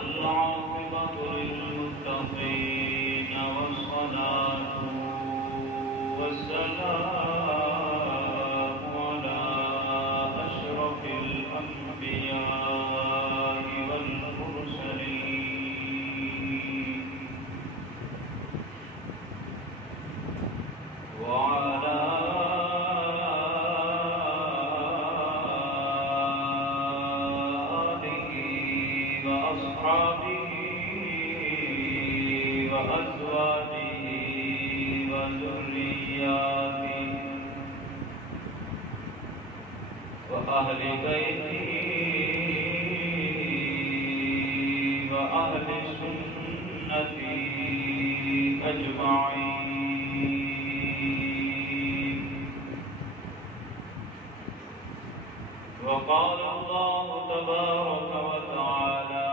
والعاقبة للمتقين والصلاة والسلام على أشرف الأنبياء والمرسلين وعلى أصحابه وأزواجه وذرياته وأهل بيته وأهل سنته أجمعين. وقال الله تبارك وتعالى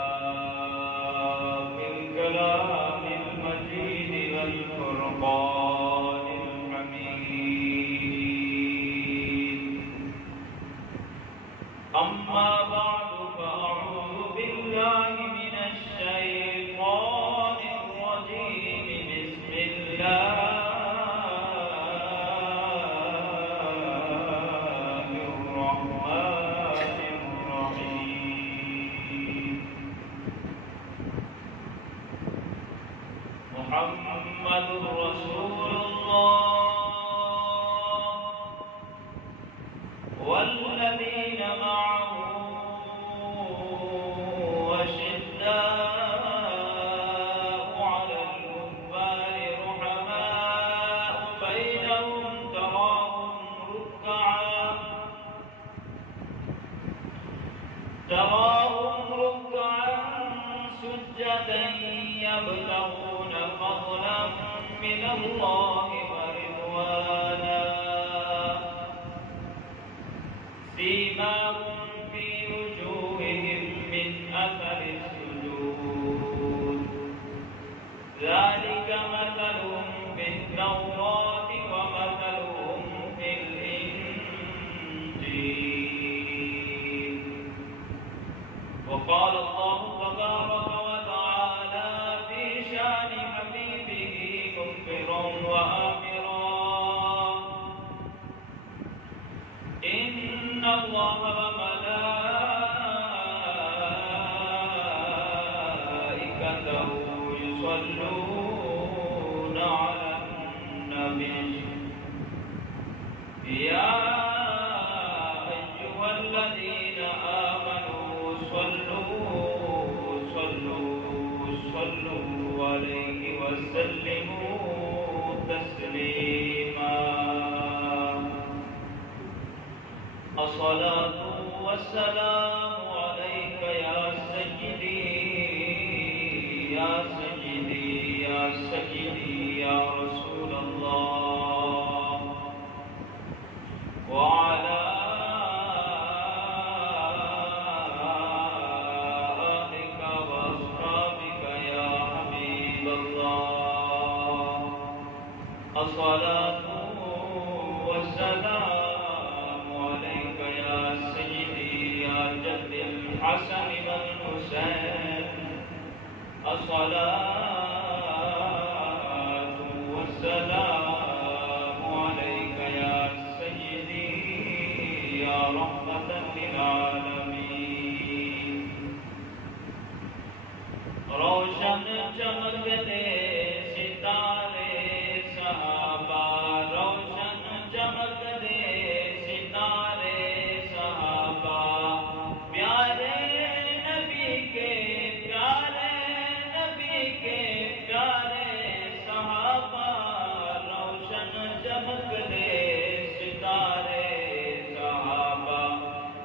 الكلام المجيد والفرقان الحميد. أما بعد فأعوذ بالله من الشيطان الرجيم. بسم الله الرحمن الرحيم. محمد رسول الله والذين معه أشداء على الكفار رحماء بينهم تراهم ركعا سجدا يبتغون فضلا من الله ورضوانا سيماهم في وجوههم من أثر السجود ذلك مثلهم في التوراة ومثلهم في الإنجيل. وقال الله تبارك وتعالى في شان حبيبه مخبرا وآمرا إن الله وملائكته يصلون على النبي يا أيها الذين آمنوا صلوا عليه وسلموا تسليما. الصلاة والسلام عليك يا سيدي يا سيدي يا سيدي يا رسول الله وعلى آلك وأصحابك يا حبيب الله. الصلاة والسلام عليك يا سيدي يا جد الحسن والحسين. الصلاة والسلام عليك يا سيدي يا رحمة للعالمين. روشن چمکتے ستارے صحابہ روشن چمکتے ستارے صحابہ پیارے نبی کے پیارے صحابہ روشن چمکتے ستارے صحابہ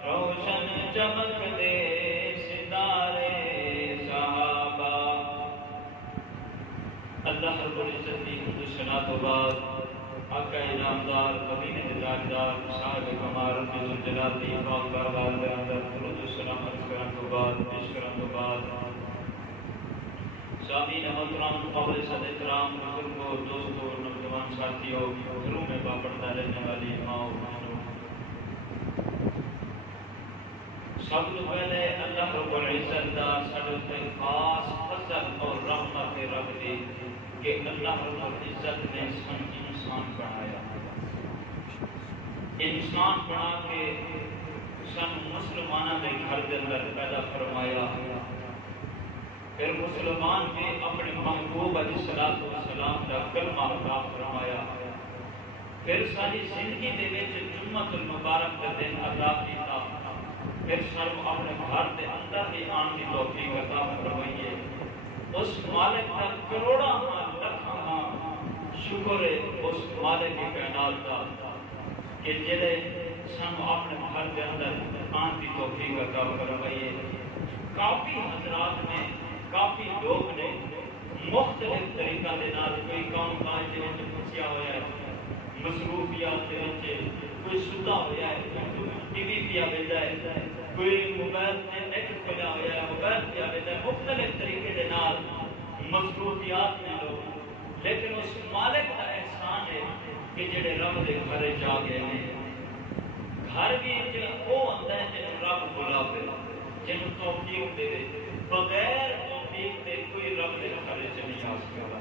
روشن چمکتے ستارے صحابہ. اللہ رب العزت کی حمد و ثنا تو بعد آقا انعامدار کبیر ہدایتدار صاحب کمال رب الجلال دی پاک بارگاہ کے اندر درود و سلام عرض کرنے تو بعد پیش کرنے تو بعد سامعین محترم قابل صد احترام بزرگوں دوستوں نوجوان ساتھیوں گھروں میں باپردہ رہنے والی ماں و بہنوں سب تو پہلے اللہ رب العزت دا ساڈے تے خاص فضل اور رحمت رب دی کہ اللہ رب العزت نے انسان بنایا، انسان بنا کے سن مسلمانوں کے گھر کے اندر پیدا فرمایا، پھر مسلمان نے اپنے محبوب علیہ الصلوۃ والسلام کا کلمہ ادا فرمایا، پھر ساری زندگی دے وچ جمعۃ المبارک کا دن ادا کیتا، پھر سب اپنے گھر کے اندر بھی آن کی توفیق عطا فرمائیے۔ اس مالک کا کروڑاں لکھاں شکر ہے اس مالک کی کائنات کا کہ جڑے سب اپنے گھر کے اندر آن کی توفیق عطا فرمائیے۔ کافی حضرات نے، کافی لوگ نے مختلف طریقہ دے نال کوئی کام کاج دے وچ پھسیا ہوا ہے، مصروفیات دے وچ کوئی سدا ہوا ہے، کوئی ٹی وی پیا ویدا ہے، کوئی موبائل تے نیٹ کھولا ہوا ہے، موبائل پیا ویدا ہے، مختلف طریقے دے نال مصروفیات میں لوگ، لیکن اس مالک کا احسان ہے کہ جڑے رب دے گھر جا گئے ہیں، گھر بھی وہ آتا ہے جن رب بلاوے، جن توفیق دے، بغیر توفیق دے کوئی رب دے گھر نہیں آ سکتا۔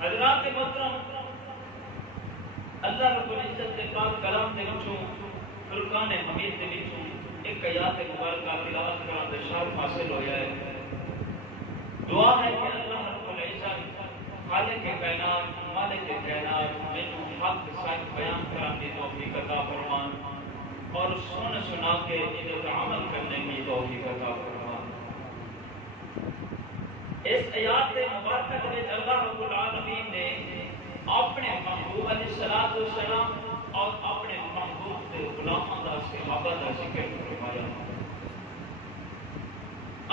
حضرات محترم، اللہ رب العزت کے پاک کلام دے وچوں فرقان حمید دے وچوں ایک آیات مبارکہ تلاوت کرن دا شرف حاصل ہویا ہے۔ دعا ہے کہ اللہ رب العزت خالق کائنات، مالک کائنات مینوں حق سچ بیان کرنے کی توفیق عطا فرمان اور سن سنا کے ان پر عمل کرنے کی توفیق عطا فرمان۔ اس آیات مبارکہ کے وچ اللہ رب العالمین نے اپنے محبوب علیہ الصلوۃ والسلام اور اپنے محبوب کے غلاماں دا صحابہ دا ذکر فرمایا۔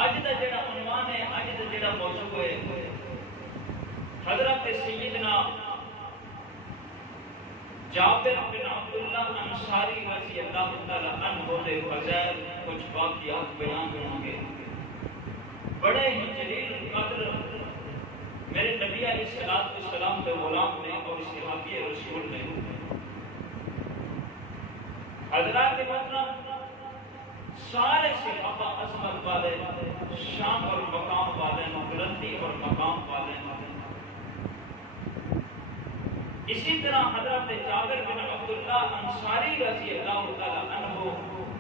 اج دا جڑا عنوان ہے، اج دا جڑا موضوع ہے، حضرت سیدنا جابر بن عبداللہ انصاری رضی اللہ تعالی عنہ دے فضائل کچھ واقعات بیان کروں گے۔ بڑے ہی جلیل قدر میرے نبی علیہ الصلوۃ والسلام کے غلام نے اور صحابی رسول نے۔ حضرات محترم، سارے صحابہ عظمت والے، شان اور مقام والے، بلندی اور مقام والے۔ اسی طرح حضرت جابر بن عبداللہ انصاری رضی اللہ تعالی عنہ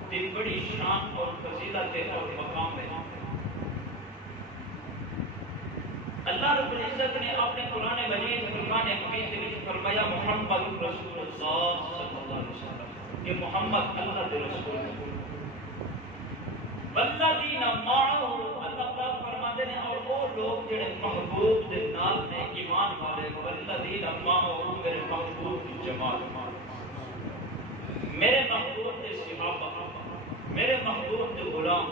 کی بڑی شان اور فضیلت اور مقام ہے۔ اللہ رب العزت نے اپنے قرآن مجید فرقان حمید میں فرمایا محمد رسول اللہ صلی اللہ علیہ وسلم کہ محمد اللہ کے رسول ہیں۔ والذین معہ، اللہ پاک فرماتے ہیں اور وہ لوگ جڑے محبوب دے نال نے ایمان والے، والذین معہ میرے محبوب کی جماعت، میرے محبوب کے صحابہ، میرے محبوب کے غلام،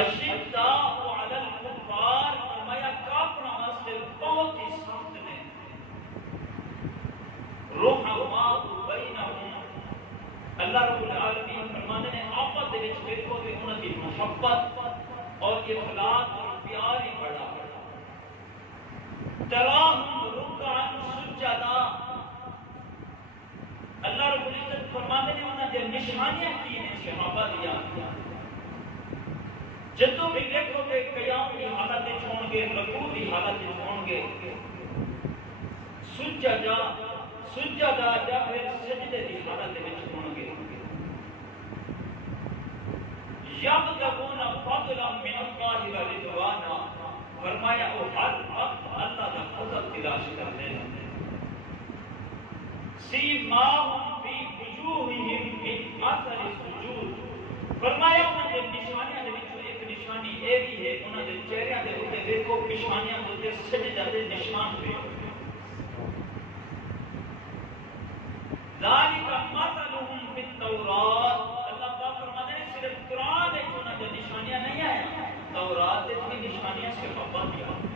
اشداء علی الکفار، فرمایا کافروں واسطے بہت ہی سخت نے، رحماء بینہم، اللہ رب العالمین فرماتے ہیں آپس دے وچ دیکھو کہ انہاں دی محبت اور اخلاص اور پیار ہی بڑا، تراہم رکعا سجدا، اللہ رب العزت فرماتے ہیں انہاں دی نشانیاں کی ہیں صحابہ دیا، جدوں بھی دیکھو کہ قیام کی حالت میں ہون گے، رکوع کی حالت میں ہون گے، سجدہ یا پھر سجدے کی حالت میں ہون گے، یبتغون فضلا من اللہ ورضوانا، فرمایا وہ ہر وقت اللہ کا فضل تلاش کرتے ہیں۔ سیماہم فی وجوہہم من اثر السجود، فرمایا انہاں دے نشانیاں دے وچوں ایک نشانی اے بھی ہے، انہاں دے چہریاں دے اوپر دیکھو نشانیاں دے سجدہ دے نشان ہوئے۔ ذالک مثلہم فی التوراۃ، اللہ پاک فرماتے ہیں صرف قرآن میں انہاں دے نشانیاں نہیں آیا، تورات میں بھی نشانیاں صحابہ دی آئی۔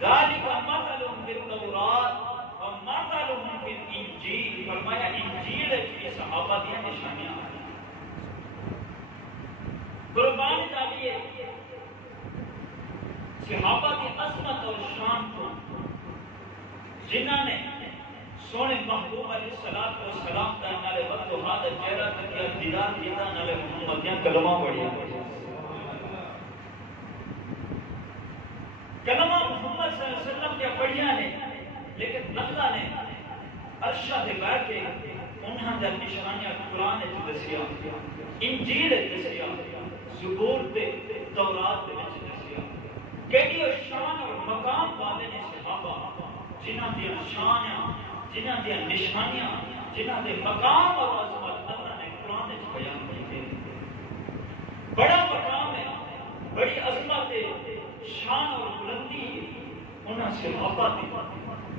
ذالک مثلہم فی التوراۃ ومثلہم فی الانجیل، فرمایا انجیل میں صحابہ دی نشانیاں آئی۔ قربان جاویے صحابہ کی عظمت اور شان کو، جنہوں نے سونے محبوب علیہ السلام کا نالے وقت و حادث چہرہ تکیا دیدار دیتا نالے محمدیاں کلمہ پڑھیا کلمہ محمد صلی اللہ علیہ وسلم کے پڑھیا نے لیکن اللہ نے عرشہ دے بیٹھ کے انہاں دے نشانیاں قرآن وچ دسیا انجیل وچ دسیا زبور تے تورات وچ دسیا کیڑی شان اور مقام والے نے صحابہ جنہاں دی شان جنہاں دی نشانیاں جنہاں دے مقام اور عظمت اللہ نے قرآن وچ بیان کیتے بڑا مقام ہے بڑی عظمت ہے شان اور بلندی انہاں صحابہ دی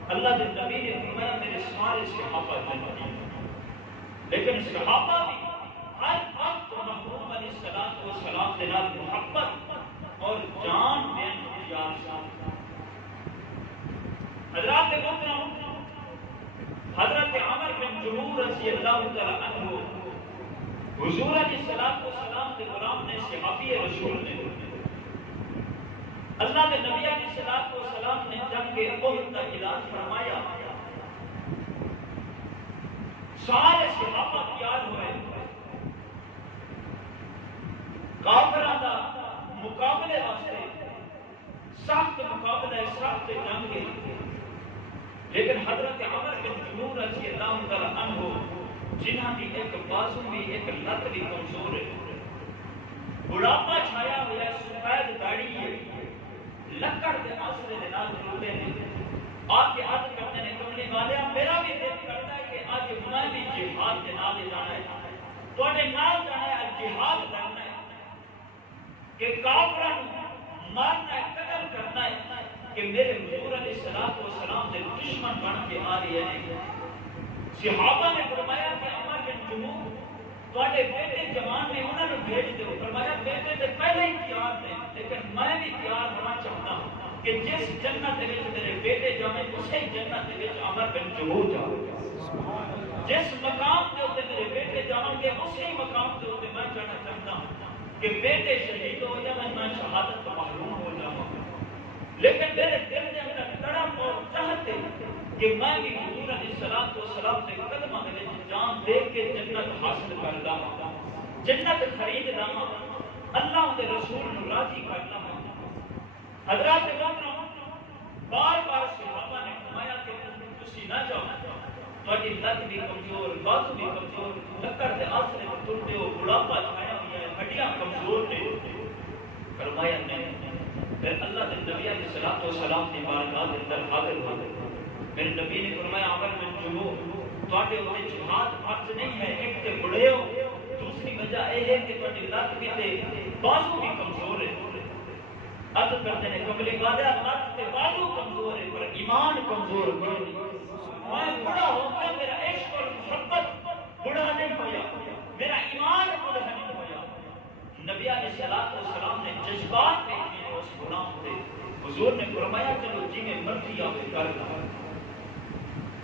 اللہ کے نبی نے فرمایا میرے سارے صحابہ جنتی لیکن صحابہ بھی ہر وقت محبوب علیہ السلام کے نال محبت اور جان دین پیار حضرات محترم حضرت عمر بن جموح رضی اللہ تعالی عنہ حضور علیہ السلام کے غلام نے صحابی رسول نے اللہ کے نبی علیہ السلام نے جنگ احد کا اعلان فرمایا سارے صحابہ تیار ہوئے کافروں کا مقابلے واسطے سخت مقابلہ سخت جنگ لیکن حضرت عمر بن جموح رضی اللہ تعالی عنہ جنہاں کی ایک بازو بھی ایک لت بھی کمزور ہے بڑھاپا چھایا ہوا سفید داڑھی ہے لکڑ کے آسرے دے نال کھڑے ہیں آپ کے عرض کرتے ہیں کملی والے میرا بھی دل کرتا ہے کہ آج میں بھی جہاد کے نال جانا ہے تواڈے نال جانا ہے جہاد کرنا ہے کہ کافراں مارنا ہے قتل کرنا ہے کہ میرے حضور علیہ السلام سے دشمن بن کے آ رہے ہیں صحابہ نے فرمایا کہ عمر بن جموح تواڈے بیٹے جوان نے انہاں نوں بھیج دیو فرمایا بیٹے تے پہلے ہی تیار تھے لیکن میں بھی تیار ہونا چاہتا ہوں کہ جس جنت وچ میرے بیٹے جاویں اسی جنت وچ عمر بن جموح جاوے جس مقام تے اوتے میرے بیٹے جاون گے اسی مقام تے اوتے میں جانا چاہتا ہوں کہ بیٹے شہید ہو جاویں میں شہادت تو محروم ہو جاواں لیکن میرے دل دے اندر تڑپ اور چاہت ہے کہ میں بھی حضور علیہ السلام کے قدموں میں جان دے کے جنت حاصل کر لاں جنت خرید لاں اللہ کے رسول کو راضی کر لاں حضرات محترم بار بار صحابہ نے فرمایا کہ تسی نہ جاؤ تواڈی لت بھی کمزور بازو بھی کمزور لکڑ دے آسرے تے ٹرتے ہو بڑھاپا چھایا ہوا ہے ہڈیاں کمزور نے فرمایا نہیں پھر اللہ کے نبی علیہ السلام کی بارگاہ کے اندر حاضر ہو گئے میرے نبی نے فرمایا عمر بن جموح تواڈے اوتے جہاد فرض نہیں ہے ایک تے بڑے ہو دوسری وجہ یہ ہے کہ تواڈی لت بھی تے بازو بھی کمزور ہے عرض کرتے ہیں کملی والے لت تے بازو کمزور ہے پر ایمان کمزور نہیں میں بڑا ہو گیا میرا عشق اور محبت بڑا نہیں ہویا میرا ایمان بڑا نہیں ہویا نبی علیہ السلام نے جذبات میں اس غلام سے حضور نے فرمایا چلو جی میں مرضی آوے کر لا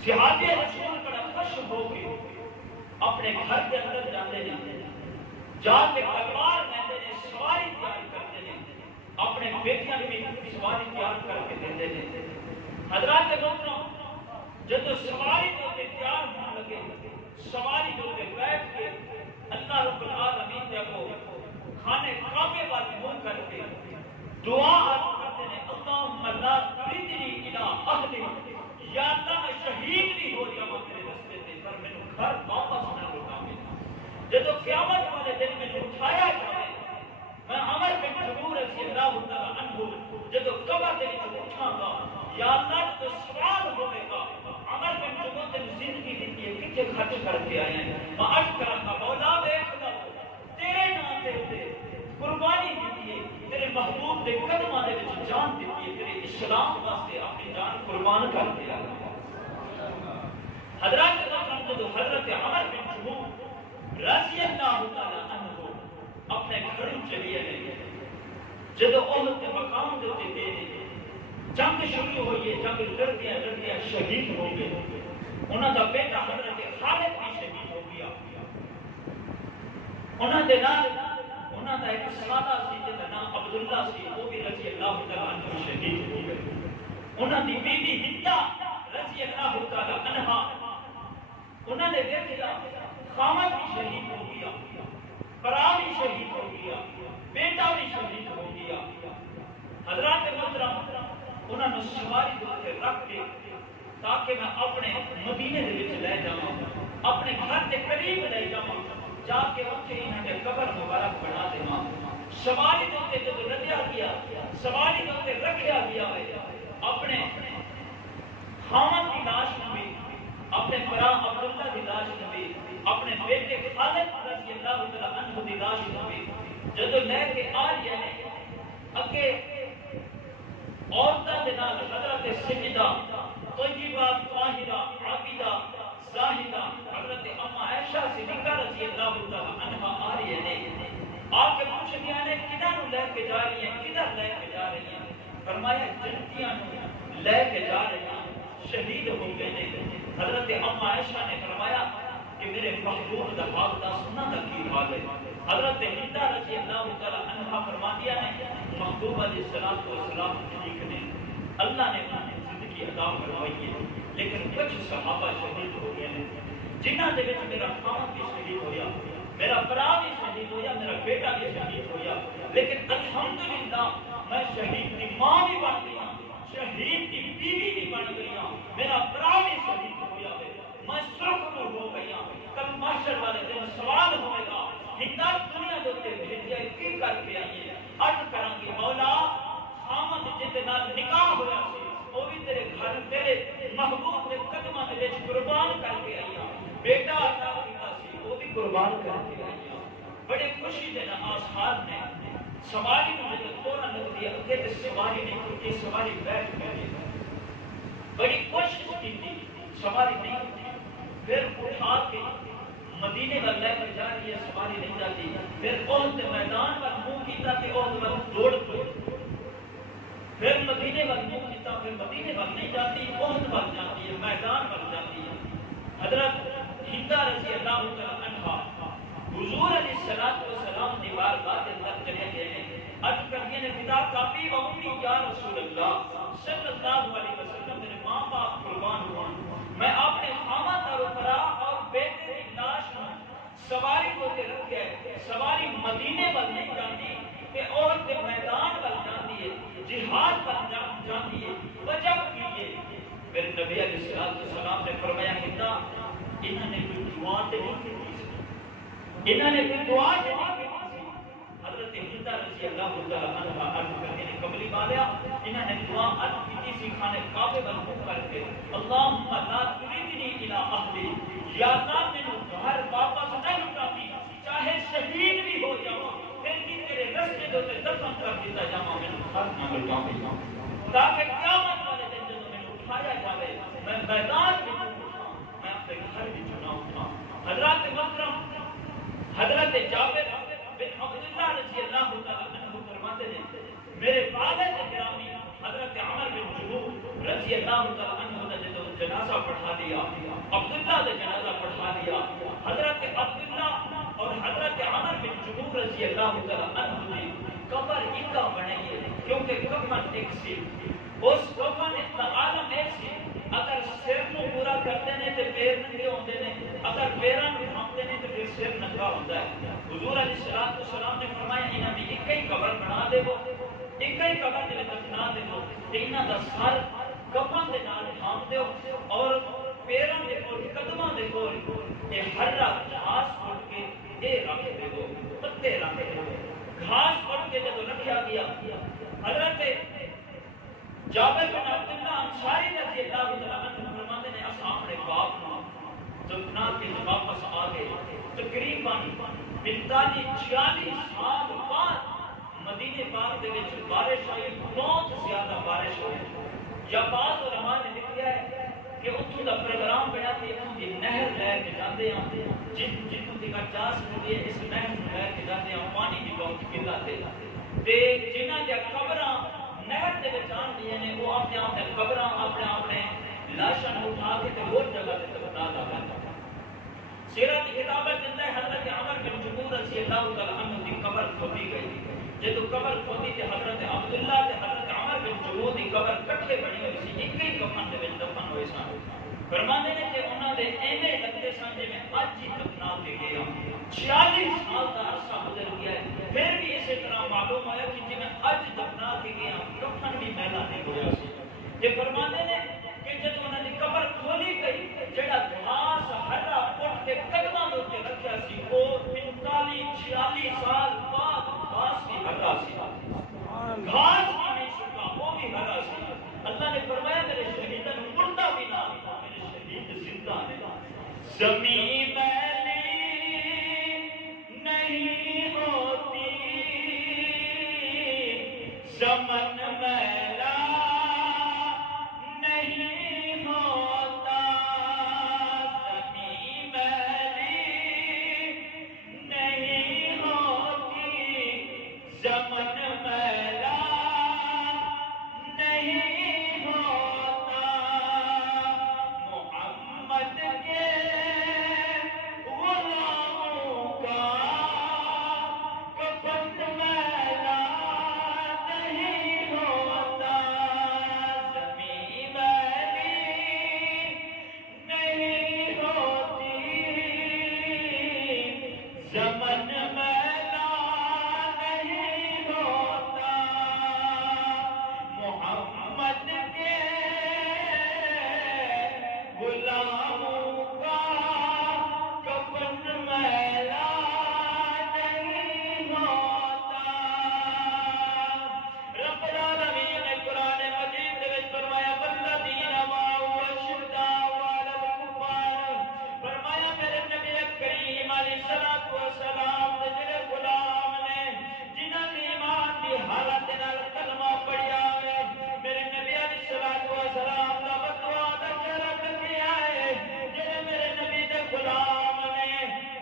صحابی رسول بڑا خوش ہو کے اپنے گھر کے اندر جاتے ہیں جا کے تلوار لیتے ہیں سواری تیار کرتے ہیں اپنے بیٹیاں بھی سواری تیار کر کے دیتے ہیں حضرات محترم جب سواری کے تیار ہونے لگے سواری کے بیٹھ کے اللہ رب العالمین نے کو کھانے کعبے والے منہ کر کے دعا کرتے ہیں اللہم لا تردنی الی اہلی یا اللہ میں شہید بھی ہو جاواں تیرے راستے تے پر مینوں گھر واپس نہ لوٹاویں جب قیامت والے دن میں اٹھایا جائے میں عمر بن جموح رضی اللہ تعالی عنہ جب قبر دے وچ اٹھاں گا یا اللہ تو سوال ہوے گا عمر بن جموح تے زندگی دی ہے کتے خرچ کر کے آئے ہیں میں عرض کراں مولا دیکھ لو تیرے نام تے قربانی دیتی ہے تیرے محبوب دے قدماں دے وچ جان دیتی ہے تیرے اسلام واسطے اپنی جان قربان کر دیا حضرات حضرت عمر بن جموح رضی اللہ تعالی عنہ اپنے گھر چلی گئے جب احد کے مقام دے تے جنگ شروع ہوئی ہے جنگ لڑدیاں شہید ہو گئے انہاں دا بیٹا حضرت خالد بھی شہید ہو گیا انہاں دے نال انہاں دا ایک سادہ سی جس دا نام عبداللہ سی وہ بھی رضی اللہ تعالی عنہ شہید ہو گئے انہاں دی بیوی ہندا رضی اللہ تعالی عنہا دیکھا خامد بھی شہید ہو گیا، برا بھی شہید ہو گیا، بیٹا بھی شہید ہو گیا۔ حضرات محترم انہوں نے سواری دے رکھ کے تاکہ میں اپنے مدینے دے وچ لے جاواں، اپنے گھر کے قریب لے جاواں، جا کے اوتھے انہاں نے قبر مبارک بنا دیواں۔ سواری دے جب رکھیا گیا، سواری دے رکھیا گیا ہے، اپنے خامد کی لاش کو بھی، اپنے برا عبداللہ کی لاش کو بھی، اپنے بیٹے خالد رضی اللہ تعالی عنہ کی لاش کو بھی جدو لے کے آ رہے ہیں اگے عورتوں کے نال حضرت سجدہ طیبہ طاہرہ عابدہ زاہدہ حضرت اما عائشہ صدیقہ رضی اللہ تعالی عنہ آ رہی ہیں، آ کے پوچھ دیا نے کدھر لے کے جا رہی ہیں، کدھر لے کے جا رہی ہیں؟ فرمایا جنتیاں لے کے جا رہی ہیں، شہید ہو گئے ہیں۔ حضرت اما عائشہ نے فرمایا کہ میرے محبوب دا حال دا سننا دا کی حال ہے۔ حضرت ہندہ رضی اللہ تعالی عنہ فرما دیا نے محبوب علیہ السلام کو اسلام ٹھیک نے، اللہ نے انہیں زندگی عطا فرمائی ہے، لیکن کچھ صحابہ شہید ہو گئے ہیں جنہاں دے وچ میرا خامد بھی شہید ہویا، میرا برا بھی شہید ہویا، میرا بیٹا بھی شہید ہویا، لیکن الحمدللہ میں شہید کی ماں بھی بن گیا، شہید کی بیوی بھی بن گیا، میرا برا بھی شہید ہویا ہے، میں سرخ ہو گیا۔ کل محشر والے دن سوال ہوئے گا ہندا دنیا دے بھیجیا کی کر کے آئی ہے، عرض کریں گے مولا خامد جتے نال نکاح ہویا سی وہ بھی تیرے گھر تیرے محبوب کے قدماں دے وچ قربان کر کے آئی ہے، بیٹا عطا کیتا سی وہ بھی قربان کر کے آئی ہے۔ بڑے خوشی دے نال آسحاب نے سواری کو جب توڑا لگتی ہے اگے تے سواری نہیں ٹوٹی، سواری بیٹھ گئی، بڑی کوشش کی تھی سواری نہیں ٹوٹی، پھر اٹھا کے مدینے پر لے کر جا رہی ہے، سواری نہیں جاتی، پھر احد میدان پر منہ کیتا کہ احد پر دوڑ پڑے، پھر مدینے پر منہ کیتا، پھر مدینے پر نہیں جاتی، احد پر جاتی ہے، میدان پر جاتی ہے۔ حضرت ہندہ رضی اللہ تعالی عنہ حضور علیہ السلام دی بارگاہ کے اندر چلے گئے ہیں، عرض کرتے ہیں فدا کافی و امی یا رسول اللہ صلی اللہ علیہ وسلم، میرے ماں باپ قربان ہوا، میں اپنے خامد اور برا اور بیٹے کی لاش سواری کو کے رکھ گئے، سواری مدینے پر نہیں جاتی کہ عورت کے میدان پر جاتی ہے، جہاد پر جاتی ہے، وجہ کیجئے۔ میرے نبی علیہ السلام نے فرمایا ہندا انہوں نے کوئی دعا نہیں کی، انہوں نے کوئی دعا نہیں کی۔ حضرت ہندا رضی اللہ تعالی عنہ عرض کرتے ہیں قبلی والیا انہوں نے دعا عرض کی تھی خانے کعبے پر منہ کر کے اللہم لا تردنی الی اہلی، یا اللہ میں گھر واپس نہ لوٹاتی، چاہے شہید بھی ہو جاؤں پھر بھی تیرے رستے دے دفن کر دیتا جاؤں، میں گھر نہ لوٹاؤں، تاکہ قیامت والے دن جب میں اٹھایا جاوے میں میدان میں اٹھاؤں، میں اپنے گھر بھی چنا اٹھاؤں۔ حضرات محترم حضرت جابر بن عبداللہ رضی اللہ تعالی عنہ فرماتے ہیں میرے والد گرامی حضرت عمر بن جموح رضی اللہ تعالی عنہ نے جب جنازہ پڑھا دیا، عبداللہ نے جنازہ پڑھا دیا، حضرت عبداللہ اور حضرت عمر بن جموح رضی اللہ تعالی عنہ نے قبر ایکا بنائی ہے، کیونکہ کفن ایک سی، اس کفن عالم ایک سی، اگر سر کو پورا کرتے ہیں تو پیر ننگے ہوتے ہیں، اگر پیران اٹھاتے ہیں تو پھر سر ننگا ہوتا ہے۔ حضور علیہ السلام نے فرمایا انہاں دی ایک ہی قبر بنا دے وہ، ایک ہی قبر دے دفنا دے وہ، انہاں دا سر کفن دے نال ڈھانپ دیو اور پیران دے کول قدماں دے کول یہ ہرا گھاس اڑ کے اے رکھ دے وہ، پتے رکھ دے وہ، گھاس اڑ کے جب رکھا گیا حضرت جابر بن عبداللہ انصاری رضی اللہ تعالی عنہ فرماتے ہیں اصحاب نے باپ نہ دفنا کے واپس آ گئے، تقریباً 45-46 سال بعد مدینے پاک دے وچ بارش آئی، بہت زیادہ بارش ہوئی، یا بعض علماء نے لکھا ہے کہ اتھوں دا پروگرام بنا کہ اتھوں دی نہر لے کے جاندے ہیں، جتوں دی اجاز ہوئی ہے اس نہر کو لے کے جاندے ہیں، پانی دی بہت قلت ہے تے جنہاں دی قبراں نہر دے وچ آن دیے نے وہ اپنے اپنے قبراں اپنے لاشاں اٹھا کے تے اور جگہ تے دفنا دیندے۔ سیرت کی کتابت جنتا ہے حضرت عمر بن جموح رضی اللہ تعالی عنہ کی قبر کھودی گئی، جب قبر کھودی تے حضرت عبداللہ تے حضرت عمر بن جموح کی قبر کٹھے بنی ہوئی سی، ایک ہی کفن دے وچ دفن ہوئے سن۔ فرماندے نے کہ انہاں دے ایویں لگتے سانجے میں آج ہی دفنا کے گیا 46 سال کا عرصہ گزر گیا ہے پھر بھی اسی طرح معلوم ہوا کہ جی میں آج دفنا کے گیا کفن بھی میلا نہیں ہویا سی یہ فرماتے نے کہ جب انہوں نے قبر کھولی گئی جڑا گھاس ہرا اٹھ کے قدموں کے اوپر رکھیا سی وہ 45-46 سال بعد گھاس بھی ہرا سی گھاس بھی نہیں سکا وہ بھی ہرا سی اللہ نے فرمایا میرے شہیدان مردہ بھی نہ میرے شہید زندہ ہے زمین میلی نہیں ہوتی زمن میلا نہیں ہوتا زمین میلی نہیں ہوتی زمن میلا نہیں ہوتا محمد کے غلاموں کا کفن میلا نہیں ہوتا زمین میلی نہیں ہوتی زمن میلا نہیں ہوتا محمد کے غلاموں کا کفن میلا نہیں ہوتا رب العالمین نے قرآن مجید میں فرمایا والذین معه اشداء علی الکفار فرمایا میرے نبی کریم علیہ الصلوۃ والسلام دے جڑے غلام نے جنہاں نے ایمان دی حالت نال کلمہ پڑھیا ہے میرے نبی علیہ الصلوۃ والسلام دا بدعا دا چہرہ تکیا ہے جڑے میرے نبی دے غلام نے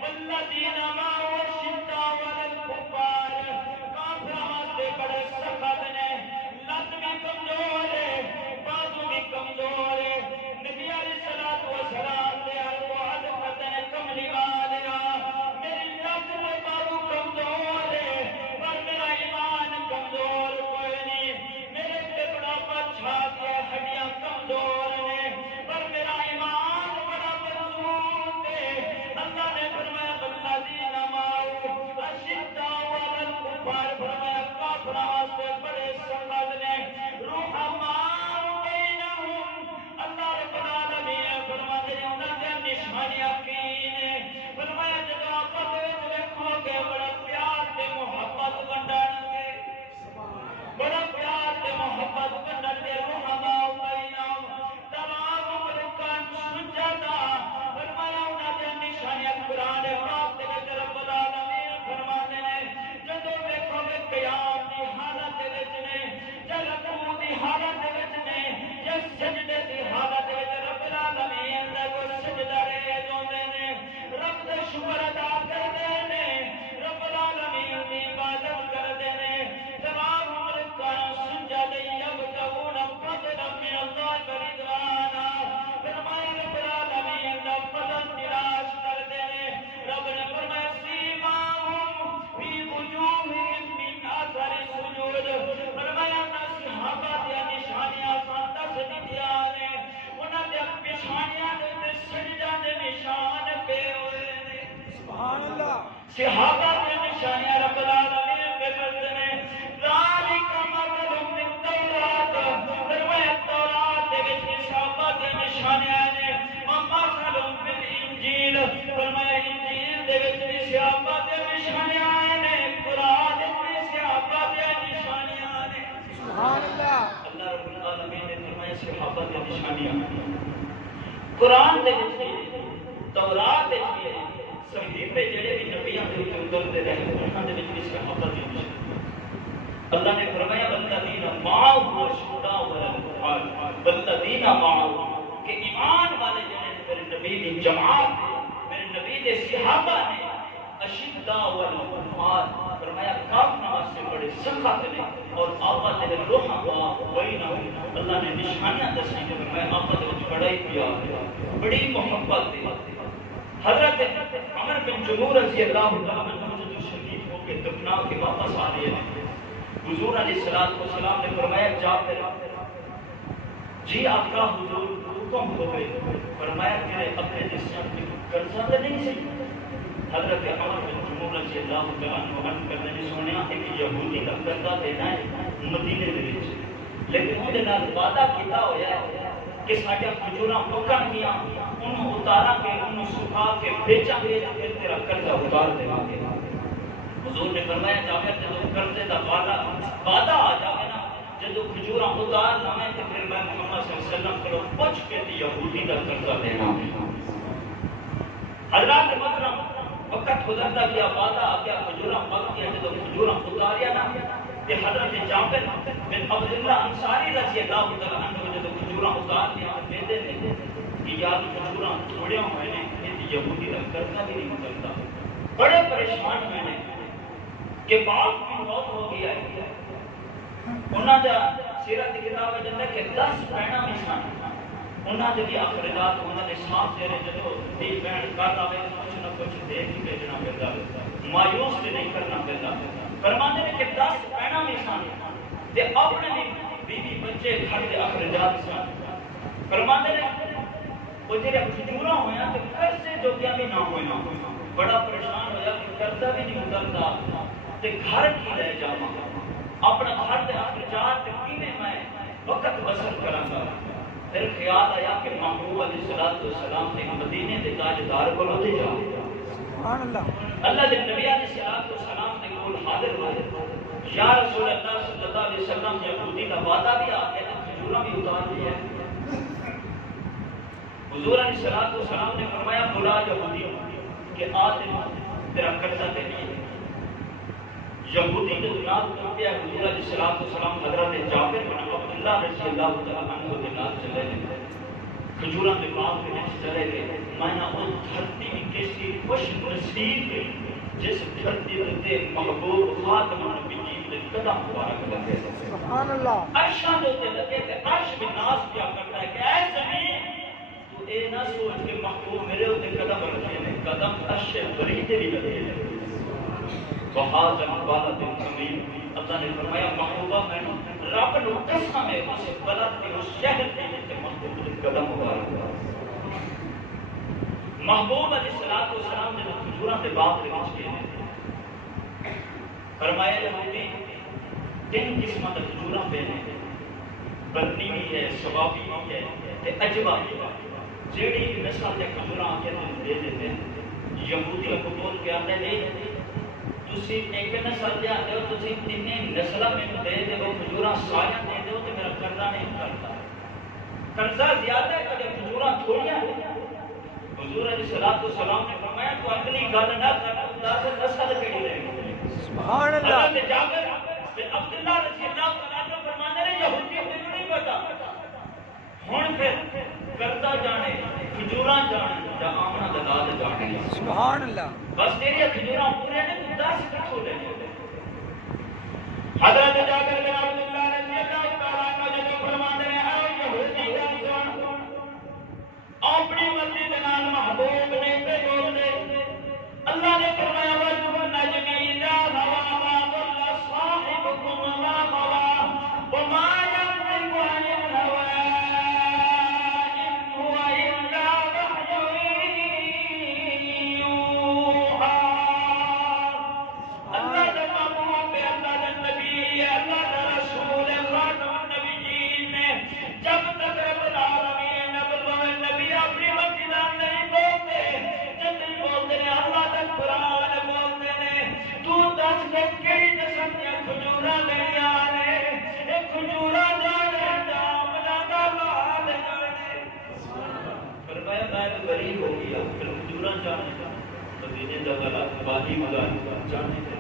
والذین معه اشداء علی الکفار کافراں واسطے بڑے سخت نے لت بھی کمزور ہے بازو بھی کمزور ہے نبی علیہ الصلوۃ والسلام نے الوعد فتن کملی والیا میری لت میں بازو کمزور ہے پر میرا ایمان کمزور کوئی نہیں میرے تے بڑا پچھا کے ہڈیاں کمزور نے پر میرا ایمان بڑا مضبوط ہے اللہ نے فرمایا والذین معه اشداء علی الکفار فرمایا کافراں واسطے بڑے سخت نے رحماء بینہم اللہ رب العالمین فرماتے ہیں انہاں دے نشانیاں کی نے فرمایا جب آپ دیکھو گے بڑا پیار تے محبت ونڈن گے بڑا پیار تے محبت ونڈن گے رحماء بینہم تمام رکن سجدہ فرمایا انہاں دے نشانیاں قرآن پاک دے وچ رب العالمین فرماتے ہیں جدوں دیکھو گے قیام دی حالت وچ نے یا رکوع دی حالت وچ نے یا سجدے دی حالت وچ رب العالمین دا کوئی سجدہ رہ جوندے نے رب دا شکر ادا کردے نے رب العالمین دی عبادت کردے نے تمام رکن سجدے یبتغون فضلا من اللہ ورضوانا فرمایا رب العالمین دا فضل تلاش کردے نے رب نے فرمایا سیماہم فی وجوہہم من اثر السجود فرمایا نہ صحابہ دی نشانیاں سان دس دتیاں نے انہاں دے نشانیاں دے سجدہ دے نشان پے ہوئے نے سبحان اللہ صحابہ دی نشانیاں رب العالمین دے کرتے نے ذالک مثل من التوراۃ فرمایا تورات دے وچ صحابہ دی نشانیاں نے ومثل من الانجیل فرمایا انجیل دے وچ صحابہ دی نشانیاں نے قرآن دے صحابہ دی نشانیاں نے سبحان اللہ اللہ رب العالمین نے فرمایا صحابہ دی نشانیاں قرآن دے وچ تورات دے وچ صحیفے جڑے بھی نبیاں دے وچ اترتے رہے انہاں دے وچ صحابہ دی نشانیاں اللہ نے فرمایا والذین معه اشداء علی الکفار والذین معه کہ ایمان والے جڑے میرے نبی دی جماعت میرے نبی دے صحابہ نے اشداء علی الکفار فرمایا کافراں واسطے بڑے سخت نے اور آپس دے رحماء بینہم اللہ نے نشانیاں دسی کہ فرمایا آپس وچ بڑا ہی پیار ہے بڑی محبت ہے حضرت عمر بن جمور رضی اللہ تعالی عنہ جو شہید ہو کے دفنا کے واپس آ رہے ہیں حضور علیہ السلام نے فرمایا جابر جی آپ کا حضور حکم ہو گئے فرمایا کہ اپنے جسم کی پسند نہیں سی. حضرت عمر بن جموع رضی اللہ تعالیٰ عنہ عرض کرتے ہیں سونیا ایک یہودی کا قرضہ دینا ہے مدینے دے وچ, لیکن وہ نال وعدہ کیتا ہویا ہے کہ ساڈا کھجوراں پکن گیاں انہوں اتارا کے انہوں سکھا کے بیچاں گے پھر تیرا قرضہ اتار دیواں گے. حضور نے فرمایا جابر جب قرضے دا وعدہ آ جائے نا, جب کھجوراں اتار لیں تو پھر میں محمد صلی اللہ علیہ وسلم کو پوچھ کے یہودی کا قرضہ دینا. حضرات محترم وقت گزرتا گیا, وعدہ آ گیا, کھجوراں پک گیا. جب کھجوراں اتاریا نا کہ حضرت جابر بن عبداللہ انصاری رضی اللہ تعالیٰ عنہ جب کھجوراں اتار لیا کہتے ہیں کہ یار کھجوراں چھوڑیا ہوئے نے یہ یہودی کا قرضہ بھی نہیں نکلتا. بڑے پریشان ہوئے نے کہ باپ بھی موت ہو گیا ہے. انہاں دا سیرت کی کتاب ہے جنہیں کہ 10 بہناں بھی سن, انہاں دے بھی اخراجات انہاں دے ساتھ دے رہے جدو دی بہن کر آوے کچھ نہ کچھ دے بھی بھیجنا پڑتا, مایوس بھی نہیں کرنا پڑتا. فرماتے ہیں کہ 10 بہناں بھی سن تے اپنے بیوی بچے گھر دے اخراجات سن. فرماتے ہیں وہ جڑے کھجوراں ہویا تے قرضے جو کیا بھی نہ ہویا, بڑا پریشان ہویا کہ قرضہ بھی نہیں اترتا تے گھر کی لے جاواں, اپنا گھر دے اخراجات تے کیویں میں وقت بسر کراں گا. پھر خیال آیا کہ محبوب علیہ السلام نے مدینے دے تاجدار کو لے جا. سبحان اللہ. اللہ دے نبی علیہ السلام نے کول حاضر ہوئے, یا رسول اللہ صلی اللہ علیہ وسلم یہودی کا وعدہ بھی آ گیا, کھجوراں بھی اتار دی ہے. حضور علیہ السلام نے فرمایا بلا یہودیوں کہ آج تیرا قرضہ دے دیے. یہودی نے جناب کیا حضور علیہ السلام حضرت جابر بن عبداللہ رضی اللہ تعالیٰ عنہ کے نال چلے گئے, کھجوراں کے باغ کے وچ چلے گئے. میں نہ اس دھرتی کیسی خوش نصیب جس دھرتی تے محبوب خاتم النبیین دے قدم مبارک لگے. سبحان اللہ. عرشاں دے لگے تے عرش بھی ناز کیا کرتا ہے کہ اے زمین تو اے نہ سوچ کہ محبوب میرے اوپر قدم رکھے نے, قدم عرش بری تے بھی لگے نے. وہاں عبادت الزمین, اللہ نے فرمایا محبوبہ میں رب نو قسم ہے اس بلد کے اس شہر کے جتے محبوب کے قدم مبارک. محبوب علیہ السلام نے کھجوراں دے باغ دے وچ گئے, فرمایا یہودی 3 قسماں دے کھجوراں پے نے, برنی بھی ہے, سوابی بھی ہے تے عجبا بھی ہے. جیڑی نسل دے کھجوراں کے دے دیتے ہیں یہودی کو بول کے آتے نہیں تسی ایک نسل دے آتے ہو, تسی 3 نسلہ میں دے دے وہ کھجوراں سارے دے دے ہو تو میرا قرضہ نہیں کرتا. قرضہ زیادہ ہے کہ کھجوراں تھوڑیاں ہیں. حضور علیہ السلام نے فرمایا تو اگلی گل نہ کر, خدا سے نسل کیڑی رہے گی. سبحان اللہ. حضرت جابر بن عبداللہ رضی اللہ تعالیٰ عنہ فرماتے ہیں یہودی کو نہیں پتا ہن پھر قرضہ جانے کھجوراں جانے یا آمنا دلال جانے. سبحان اللہ. بس تیری کھجوراں پورے نے 10 کٹھو لے. حضرت جابر بن عبداللہ رضی اللہ تعالیٰ عنہ جو فرماتے ہیں اے یہودی کا سن اپنی مرضی کے نال محبوب نے تے بول دے. اللہ نے فرمایا وَجُبْ نَجْمِي لَا هَوَى مَا ضَلَّ صَاحِبُكُمْ وَمَا غَوَى وَمَا يَنطِقُ عَنِ الْهَوَىٰ إِنْ هُوَ إِلَّا وَحْيٌ يُوحَىٰ. اللہ کا محبوب ہے, اللہ کا نبی ہے, اللہ کا رسول ہے, خاتم النبیین ہے. جب تک رب العالمین نبی اپنی مرضی نال نہیں بولتے, جب نہیں بولتے ہیں اللہ کا قرآن بولتے ہیں. تو دس کے کیڑی قسم دیا کھجوراں لینیاں نے, اے کھجوراں جانے جامنا دا لال جانے. فرمایا میں غریب ہو گیا, پھر کھجوراں جانے مدینے دا والا باہی ملا جانے دے.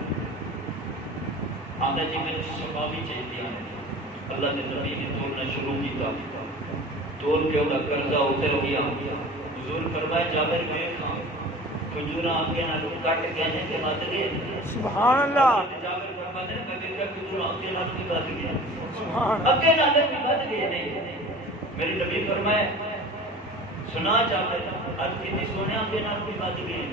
آندا جی میں سبابی چاہیے ہیں. اللہ نے نبی نے تولنا شروع کیتا, تول کے انہا قرضہ اتر گیا. حضور فرمائے جابر میں کھاں کھجوراں آگے نہ کٹ کہنے کے بعد گئے. سبحان اللہ. جابر فرماتے ہیں میں دیکھا کھجوراں آگے نہ بھی بات گیا, آگے نہ بھی بات گئے نہیں. میری نبی فرمائے سنا جابر آج کتنی سونے آگے نہ بھی بات گئے.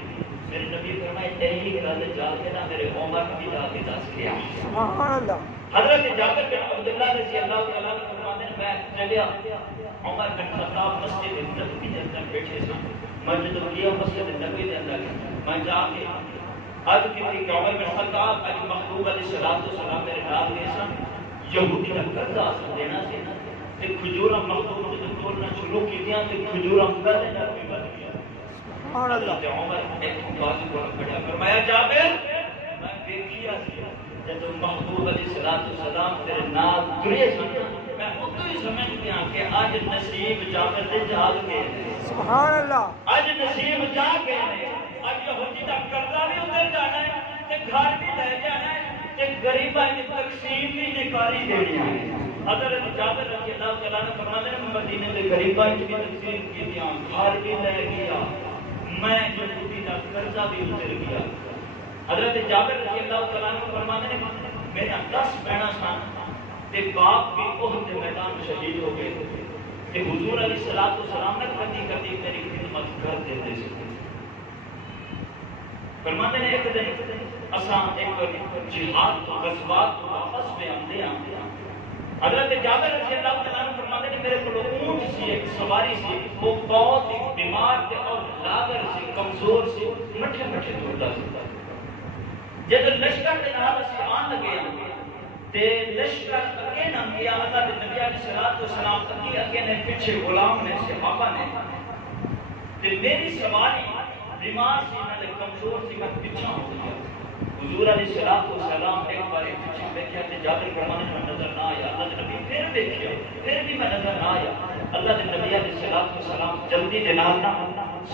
میرے نبی فرمائے یہی گل جا کے نہ میرے عمر بھی جا کے دس گیا. سبحان اللہ. حضرت جابر بن عبداللہ رضی اللہ تعالیٰ عنہ فرماتے ہیں میں چلیا, عمر بن خطاب مسجد نبوی کے اندر بیٹھے سن, میں جب کیا مسجد نبی دے اندر میں جا کے عرض کی کہ عمر بن خطاب اج محبوب علیہ السلام میرے نال گئے سن یہودی کا قرضہ اصل دینا سی تے کھجوراں محبوب نے توڑنا شروع کیتیاں تے کھجوراں گلے نال بھی بن گیا سبحان اللہ تے عمر ایک بازو کو کھڑا فرمایا جابر میں دیکھیا سی جب محبوب علیہ السلام تیرے نال ترے سن میں اتو ہی سمجھ گیا کہ آج نصیب جابر دے جاگ گئے سبحان اللہ آج نصیب جاگ گئے آج یہودی کا قرضہ بھی اتر جانا ہے تے گھر بھی لے جانا ہے تے غریباں کی تقسیم بھی نکاری دینی ہے حضرت جابر رضی اللہ تعالیٰ نے فرماتے ہیں مدینے کے غریباں کی تقسیم کی دیا گھر بھی لے گیا میں یہودی کا قرضہ بھی اتر گیا حضرت جابر رضی اللہ تعالیٰ نے فرماتے ہیں میرا 10 بہناں سن تے باپ بھی احد کے میدان میں شہید ہو گئے کہ حضور علیہ السلام نے کبھی کبھی میری خدمت کر دیتے تھے فرماتے ہیں ایک دن اساں ایک جہاد تو غزوات تو واپس میں آندے حضرت جابر رضی اللہ تعالیٰ عنہ فرماتے ہیں میرے کو اونٹ سی ایک سواری سی وہ بہت ہی بیمار تھے اور لاغر سی کمزور سی مٹھے مٹھے ٹوٹا سی جب لشکر کے نال اسی آن لگے تے لشکر اگے نہ گیا اللہ کے نبی علیہ السلام اگے نے پیچھے غلام نے صحابہ نے تے میری سواری بیمار سی میں کمزور سی میں پیچھے ہو گیا حضور علیہ السلام ایک بار پیچھے دیکھا تے جابر فرمانے میں نظر نہ آیا اللہ کے نبی پھر دیکھا پھر بھی میں نظر نہ آیا اللہ کے نبی علیہ السلام جلدی دے نال نہ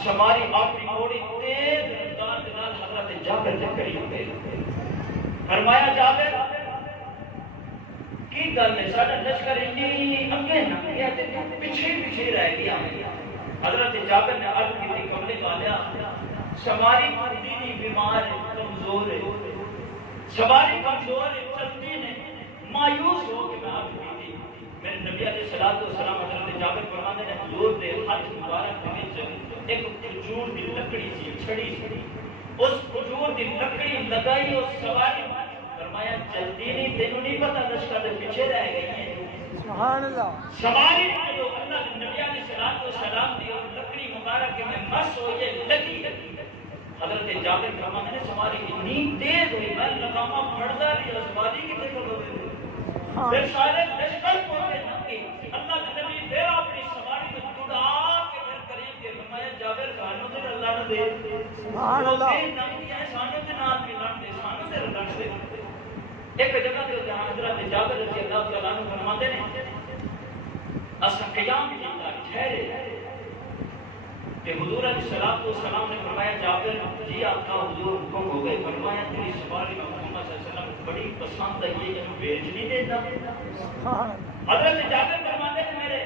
سواری اپنی گھوڑی تیز رفتار دے نال حضرت جابر کے قریب گئے فرمایا جابر کی گل ہے ساڈا لشکر اتنی اگے نہ گیا تے پیچھے رہ گیا حضرت جابر نے عرض کی کملے والیا سواری دینی بیمار ہے کمزور ہے سواری کمزور ہے چلتی نہیں مایوس ہو کے میں عرض کی میرے نبی علیہ السلام حضرت جابر فرماتے ہیں حضور دے ہاتھ مبارک وچ ایک کھجور دی لکڑی سی چھڑی سی اس کھجور دی لکڑی لگائی اس سواری فرمایا چلتی نہیں تینوں نہیں پتہ لشکر دے پیچھے رہ گئی ہے سبحان اللہ سواری جو اللہ کے نبی علیہ السلام دی اور لکڑی مبارک میں مس ہو یہ لگی حضرت جابر فرماتے ہیں سواری اتنی تیز ہوئی میں لگاما پڑتا رہی سواری کتنے کو ہوئے پھر سارے لشکر پہنچے نکی اللہ کے نبی پھر اپنی سواری میں جڑا کے پھر قریب کے فرمایا جابر سانوں دے اللہ نے دے سبحان اللہ نکی ہے سانوں دے نال ملن دے سانوں دے رلن دے ایک جگہ تے حضرت جابر رضی اللہ تعالیٰ عنہ فرماتے ہیں اسا قیام کیتا ٹھہرے کہ حضور علیہ السلام نے فرمایا جابر جی آپ کا حضور حکم ہو گئے فرمایا تیری سواری میں محمد صلی اللہ علیہ وسلم بڑی پسند ہے یہ بیچ نہیں دیتا حضرت جابر فرماتے ہیں میرے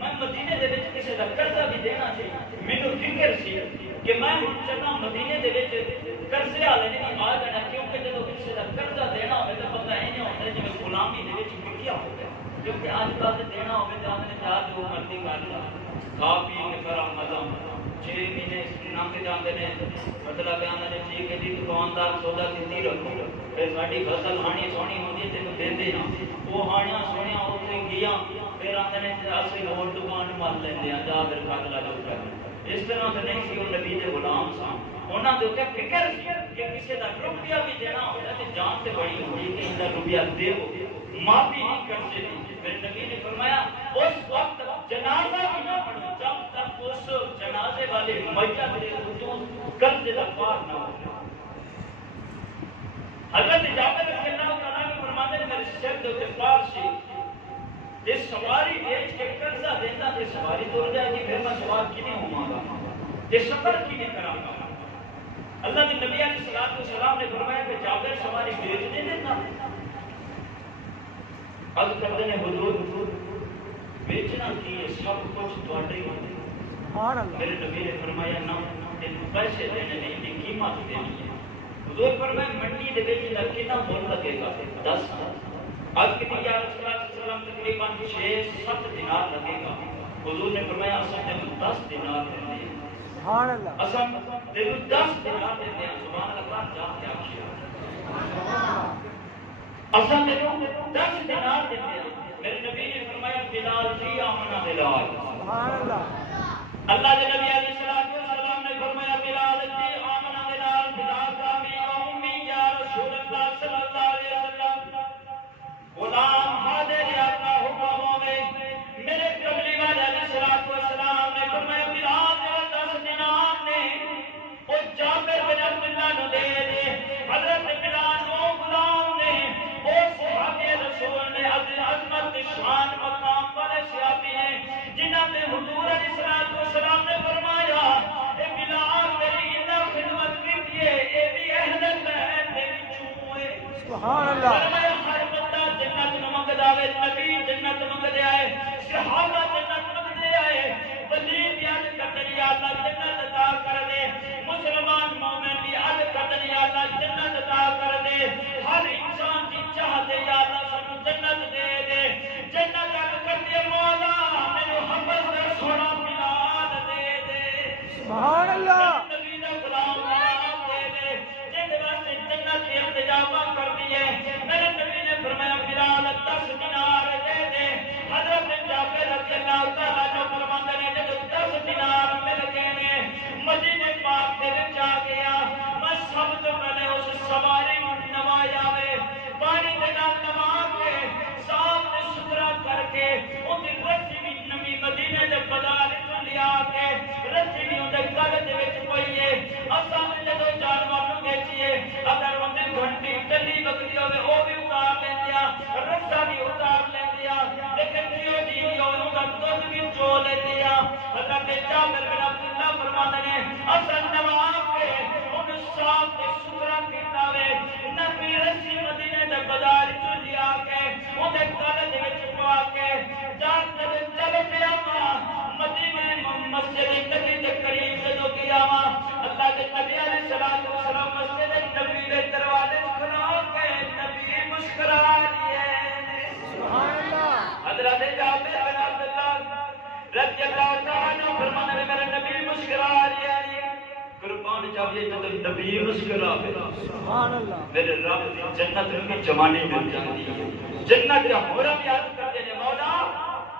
میں مدینے دے وچ کسی دا قرضہ بھی دینا سی مینوں فکر سی کہ میں چلا مدینے دے وچ قرضے والے نہیں آ جانا کیونکہ جب کسی دا قرضہ دینا ہوے تو پتہ ہی نہیں ہوتا جے غلامی دے وچ کیا ہو گیا کیونکہ آج کل دینا ہوے تو آدمی جا جو مرضی کر لے کھا پی کے کرا مزہ 6 مہینے لنگ جاندے نے مطلب آندے نے ٹھیک ہے جی دکاندار سودا دیتی رکھو پھر ساڈی فصل ہانی سونی ہوندی تے دیندے نا وہ ہانیاں سونیاں اوتے گیا پھر آندے نے اسی ہور دکان مار لیندے آ جا پھر کھاد لا جو کر اس طرح تے نہیں سی وہ نبی دے غلام سن انہاں دے اوتے فکر سی کہ کسے دا روپیہ بھی دینا ہوے تے جان تے بڑی ہوئی کہ ان دا روپیہ دیو معافی نہیں کر سکتے پھر نبی نے فرمایا اس وقت جنازہ بھی نہ پڑھو جب تک اس جنازے والے میت کے وجود قرض کا پار نہ ہو حضرت جابر رضی اللہ تعالیٰ عنہ فرماتے ہیں میرے سر دے اوپر پار سی اس سواری بیچ کے قرضہ دیتا تے سواری تر جائے گی پھر میں سوار کینے ہوں گا تے سفر کینے کراں گا اللہ کے نبی علیہ السلام نے فرمایا کہ جابر سواری بیچ دے دیتا عرض کرتے ہیں حضور بیچنا کی ہے سب کچھ تواڈے ہی میرے نبی نے فرمایا نہ تینوں پیسے دینے نہیں دی قیمت دینی ہے حضور فرمایا منڈی دے وچ کتنا مول لگے گا 10 عرض کی یا رسول اللہ صلی اللہ علیہ وسلم تقریباً 6-7 دینار لگے گا حضور نے فرمایا اساں تے 10 دینار دیندے ہیں سبحان اللہ اساں تے 10 دینار دیندے ہیں سبحان اللہ جا کے آکھیا اساں تے 10 دینار دیندے ہیں میرے نبی نے فرمایا بلال جی آمنا بلال سبحان اللہ اللہ کے نبی علیہ السلام فرمایا ہر بندہ جنت منگ داوے نبی جنت منگ دے آئے صحابہ جنت منگ دے آئے ولی بیاد کردنی اللہ جنت عطا کر دے مسلمان مومن بھی عد کردنی اللہ جنت عطا کر دے ہر انسان کی چاہتے یا اللہ سنو جنت دے دے جنت عد کر دے مولا میرے حفظ دے سونا بلاد دے دے سبحان اللہ نبی دا غلام دے دے جنت جنت کی التجابہ کر دیے میرے نبی نے فرمایا بلال 10 دینار دے دے حضرت جابر رضی اللہ تعالیٰ جو فرماتے ہیں جب 10 دینار مل گئے نے مدینے پاک دے وچ آ گیا میں سب تو پہلے اس سواری نوں نوایا وے پانی دے نال نوا کے صاف تے ستھرا کر کے او دی رسی بھی نمی مدینے دے بازار وچوں لیا کے رسی بھی اون دے گل دے وچ پئی ہے اساں جدوں جانور نوں بیچیے اگر اون دی گھنٹی ٹلی بکری ہوے او بھی اتار لیندیا رسا بھی اتار لیندیا لیکن جیو جی اون دا دودھ بھی چو لیندیا حضرت جابر بن عبداللہ فرماتے ہیں اساں نوا کے اون صاف تے ستھرا کیتا وے نبی رسی مدینے دے بازار وچوں لیا کے اون دے گل دے وچ پوا کے جان چل پیا مدینے مسجد نبی دے قریب جدوں گیا اللہ دے نبی علیہ الصلوۃ والسلام مسجد نبی دے دروازے کھلا کے نبی مسکرا دیے سبحان اللہ حضرت جابر بن عبداللہ رضی اللہ تعالیٰ عنہ فرماتے ہیں میرے نبی مسکرا دیے قربان جاویے جب نبی مسکرا دے سبحان اللہ میرے رب دی جنت میں جوانی مل جاتی ہے جنت کا ہورا بھی یاد کرتے ہیں مولا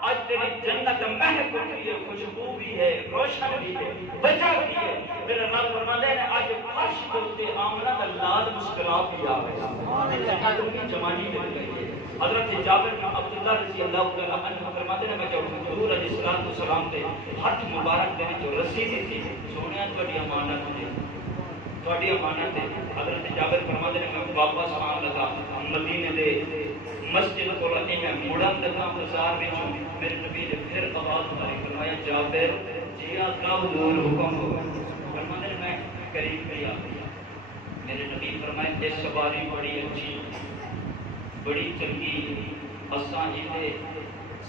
آج تیری جنت مہک اٹھی ہے خوشبو بھی ہے روشن بھی ہے وجہ بھی ہے میرے رب فرماتے ہیں آج فرش کے اوپر آمنہ کا لال مسکرا بھی آ گیا جنت کی جوانی مل گئی ہے حضرت جابر بن عبداللہ رضی اللہ تعالیٰ عنہ فرماتے ہیں میں جب حضور علیہ السلام کے ہاتھ مبارک دے جو رسی دی تھی سونیا تہاڈی امانت ہے تہاڈی امانت ہے حضرت جابر فرماتے ہیں میں واپس آن لگا مدینے دے مسجد کو رہی میں مڑن لگا بازار وچوں میرے نبی نے پھر آواز ماری فرمایا جابر جی کا حضور حکم ہو فرماتے ہیں میں قریب گیا میرے نبی فرمایا یہ سواری بڑی اچھی بڑی چنگی اساں ایتھے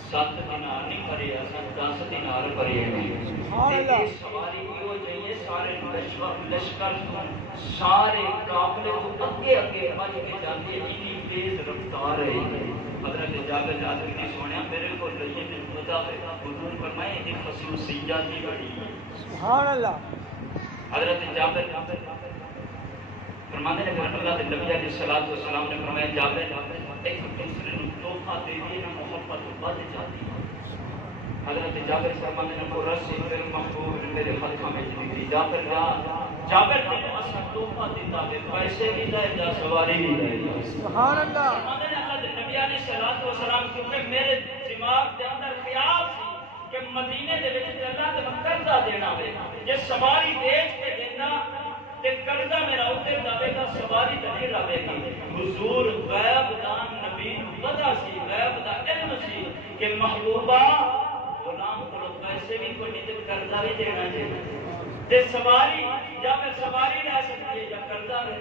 7 دینار نہیں بھرے اساں 10 دینار بھرے ہیں سواری ہو جائیے سارے لشکر سارے قافلے کو اگے اگے بچ کے جاتے اتنی تیز رفتار ہے حضرت جابر حضرت نے سنیا میرے کو لئے میں خدا حضور فرمائے یہ خصوصیات ہی بڑی سبحان اللہ حضرت جابر فرماتے ہیں اللہ کے نبی علیہ الصلوۃ والسلام نے فرمایا جابر ایک دوسرے کو تحفہ دے دینا محبت بڑھ جاتی ہے حضرت جابر فرماتے ہیں کو رسی پھر محبوب میرے ہاتھوں میں دی جابر نے اسا تحفہ دیتا ہے پیسے بھی دے جا سواری بھی دے سبحان اللہ فرماتے ہیں اللہ کے نبی علیہ الصلوۃ والسلام کیونکہ میرے دماغ کے اندر خیال تھی کہ مدینے دے وچ اللہ تے قرضہ دینا ہے یہ سواری بیچ کے دینا تے قرضہ میرا اتر جاوے گا سواری تے نہیں رہے گی حضور غیب دان نبی وجہ سی غیب دا علم سی کہ محبوبہ غلام کو پیسے بھی کوئی نہیں تے قرضہ بھی دینا چاہیے تے سواری یا میں سواری لے سکتی ہے یا قرضہ لے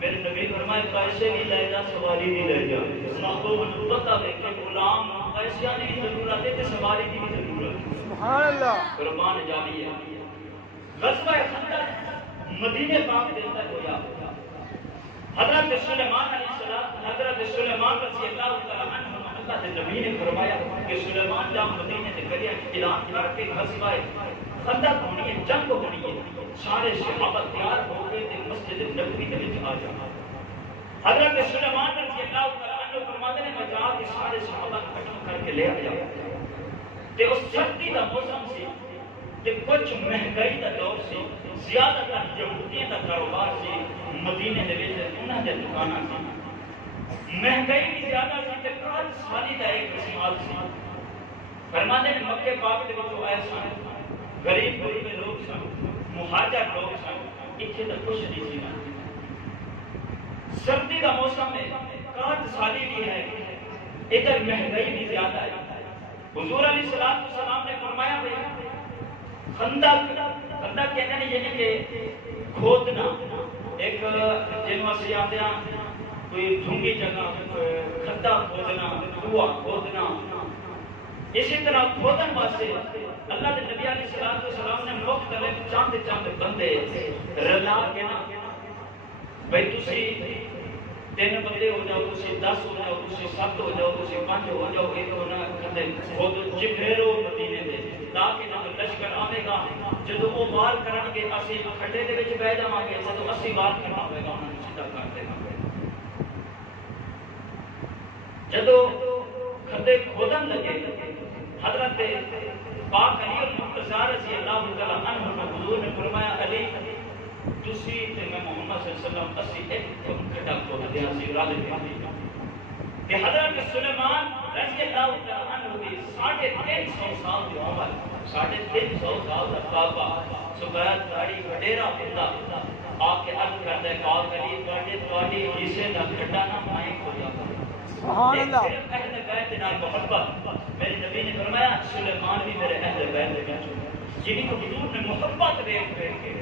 میرے نبی فرمائے پیسے نہیں لے جا سواری نہیں لے جا محبوب نے پتہ ہے کہ غلام پیسے کی ضرورت ہے تے سواری کی بھی ضرورت ہے سبحان اللہ قربان جاویے غزوہ خندق مدینے پاک دے اندر ہوا حضرت سلیمان علیہ السلام حضرت سلیمان رضی اللہ تعالیٰ عنہ اللہ کے نبی نے فرمایا کہ سلیمان جب مدینے سے کریا اعلان کر کے غزوہ خندق ہونی ہے جنگ ہونی ہے سارے صحابہ تیار ہو گئے تھے مسجد نبوی کے وچ آ جانا حضرت سلیمان رضی اللہ تعالیٰ عنہ فرماتے ہیں میں جا کے سارے صحابہ اکٹھا کر کے لے آیا تے اس سردی کا موسم سی کہ کچھ مہنگائی کا دور سی زیادہ تر یہودیاں کا کاروبار سی مدینے دے وچ انہاں دے دکاناں سی مہنگائی بھی زیادہ سی تے کال سالی دا ایک قسمات سی فرماتے ہیں مکے پاک دے وچ آئے سن غریب غریب لوگ سن مہاجر لوگ سن اتنے تو کچھ نہیں سی نا سردی کا موسم ہے کال سالی بھی ہے ادھر مہنگائی بھی زیادہ ہے حضور علیہ السلام نے فرمایا خندق کہتے ہیں یعنی کہ کھودنا ایک جنوں سے آتے ہیں کوئی ڈھونگی جگہ کھڈا کھودنا، کنواں کھودنا، اسی طرح کھودن واسطے اللہ کے نبی علیہ السلام نے مختلف چند بندے رلا کے نا بھائی تسی 3 بندے ہو جاؤ، تسی 10 ہو جاؤ، تسی 7 ہو جاؤ، تسی 5 ہو جاؤ، ایک ہونا کھدے خود چپھیرو مدینے دے تاکہ نہ لشکر آئے گا جدو وہ وار کرن گے اسی کھڈے دے وچ بہ جاواں گے، جدو اسی وار کرنا ہوئے گا انہاں نوں سیدھا کر دے گا۔ جدو کھدے کھودن لگے حضرت پاک علی المرتضیٰ رضی اللہ تعالیٰ عنہ کو حضور نے فرمایا علی تسی تے میں محمد صلی اللہ علیہ وسلم اسی ایک کھڈا کھود دیا سی رل کے کہ حضرت سلیمان رضی اللہ تعالیٰ عنہ کی 350 سال کی عمر 350 سال کا بابا سفید داڑھی وڈیرا بندہ آ کے عرض کرتا ہے پاک علی تواڈی حصے دا کھڈا نہ میں کھودا سبحان اللہ۔ صرف اہل بیت نال محبت، میرے نبی نے فرمایا سلیمان بھی میرے اہل بیت کے وچوں جن کو حضور نے محبت دیکھ کے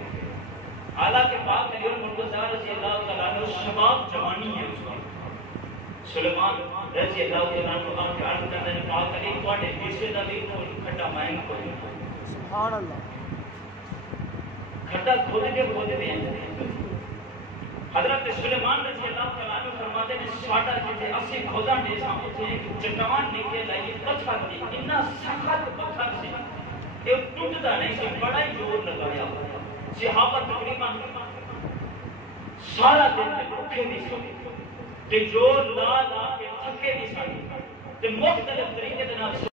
حالانکہ پاک علی المرتضیٰ رضی اللہ تعالیٰ عنہ شباب جوانی ہے اس وقت، سلیمان رضی اللہ تعالیٰ عنہ آن کے عرض کرتے ہیں پاک علی تواڈے حصے دا بھی کھڈا میں کھودا سبحان اللہ۔ کھڈا کھود کے ہیں حضرت سلیمان رضی اللہ تعالیٰ عنہ فرماتے ہیں ساڈا جتے اسی کھودا دے ساں اوتھے ایک چٹان نکل آئی پتھر دی اتنا سخت پتھر سی کہ ٹوٹدا نہیں سی، بڑا ہی زور لگایا صحابہ تقریباً سارا دن بھوکے بھی سی تے زور لا لا کے تھکے بھی سی تے مختلف طریقے دے نال